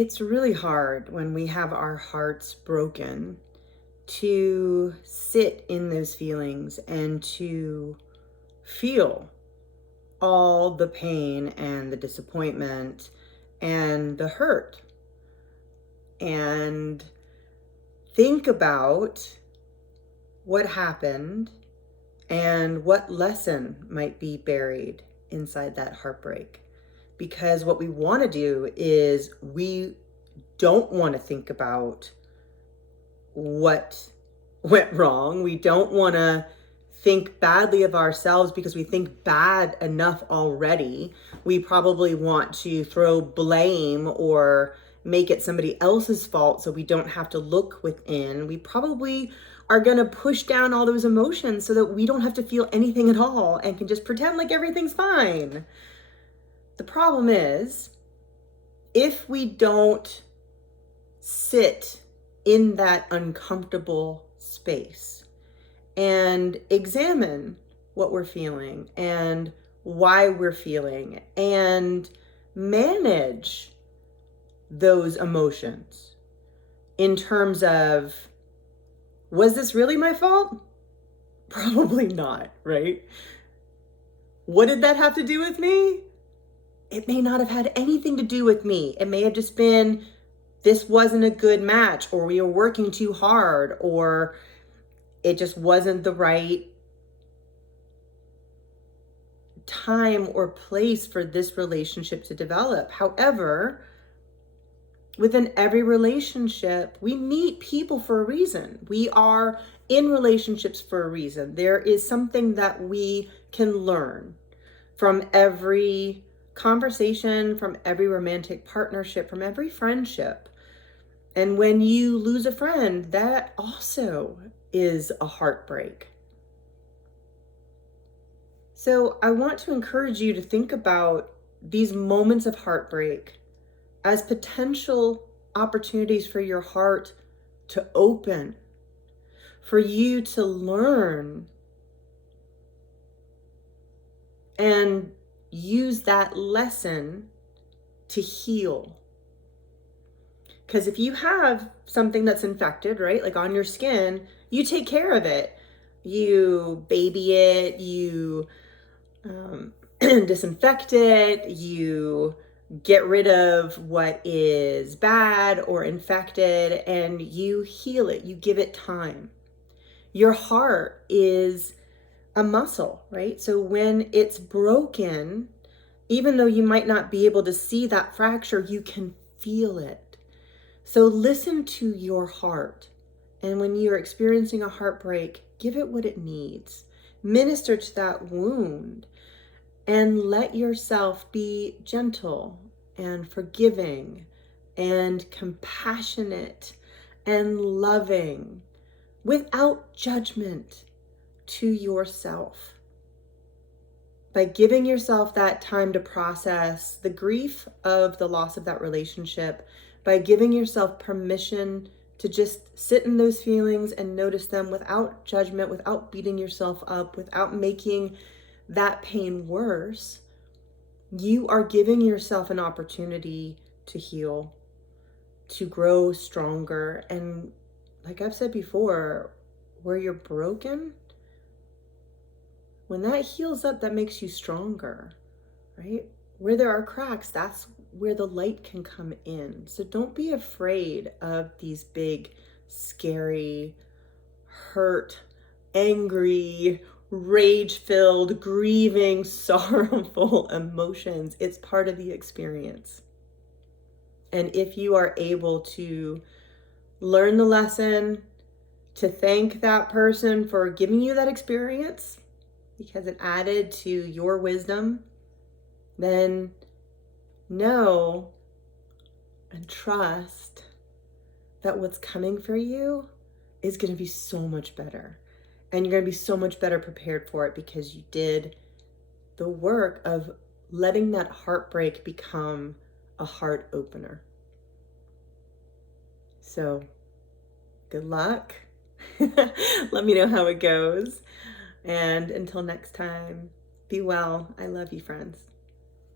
It's really hard when we have our hearts broken to sit in those feelings and to feel all the pain and the disappointment and the hurt and think about what happened and what lesson might be buried inside that heartbreak. Because what we want to do is we don't want to think about what went wrong. We don't want to think badly of ourselves because we think bad enough already. We probably want to throw blame or make it somebody else's fault so we don't have to look within. We probably are going to push down all those emotions so that we don't have to feel anything at all and can just pretend like everything's fine. The problem is, if we don't sit in that uncomfortable space and examine what we're feeling and why we're feeling and manage those emotions in terms of, was this really my fault? Probably not, right? What did that have to do with me? It may not have had anything to do with me. It may have just been, this wasn't a good match, or we were working too hard, or it just wasn't the right time or place for this relationship to develop. However, within every relationship, we meet people for a reason. We are in relationships for a reason. There is something that we can learn from every conversation, from every romantic partnership, from every friendship. And when you lose a friend, that also is a heartbreak. So I want to encourage you to think about these moments of heartbreak as potential opportunities for your heart to open, for you to learn and use that lesson to heal. Because if you have something that's infected, right, like on your skin, you take care of it. You baby it, you disinfect it, you get rid of what is bad or infected, and you heal it. You give it time. Your heart is a muscle, right? So when it's broken, even though you might not be able to see that fracture, you can feel it. So listen to your heart. And when you're experiencing a heartbreak, give it what it needs. Minister to that wound and let yourself be gentle and forgiving and compassionate and loving without judgment to yourself. By giving yourself that time to process the grief of the loss of that relationship, by giving yourself permission to just sit in those feelings and notice them without judgment, without beating yourself up, without making that pain worse, you are giving yourself an opportunity to heal, to grow stronger. And like I've said before, where you're broken, when that heals up, that makes you stronger, right? Where there are cracks, that's where the light can come in. So don't be afraid of these big, scary, hurt, angry, rage-filled, grieving, sorrowful emotions. It's part of the experience. And if you are able to learn the lesson, to thank that person for giving you that experience, because it added to your wisdom, then know and trust that what's coming for you is going to be so much better. And you're going to be so much better prepared for it because you did the work of letting that heartbreak become a heart opener. So, good luck. Let me know how it goes. And until next time, be well. I love you, friends.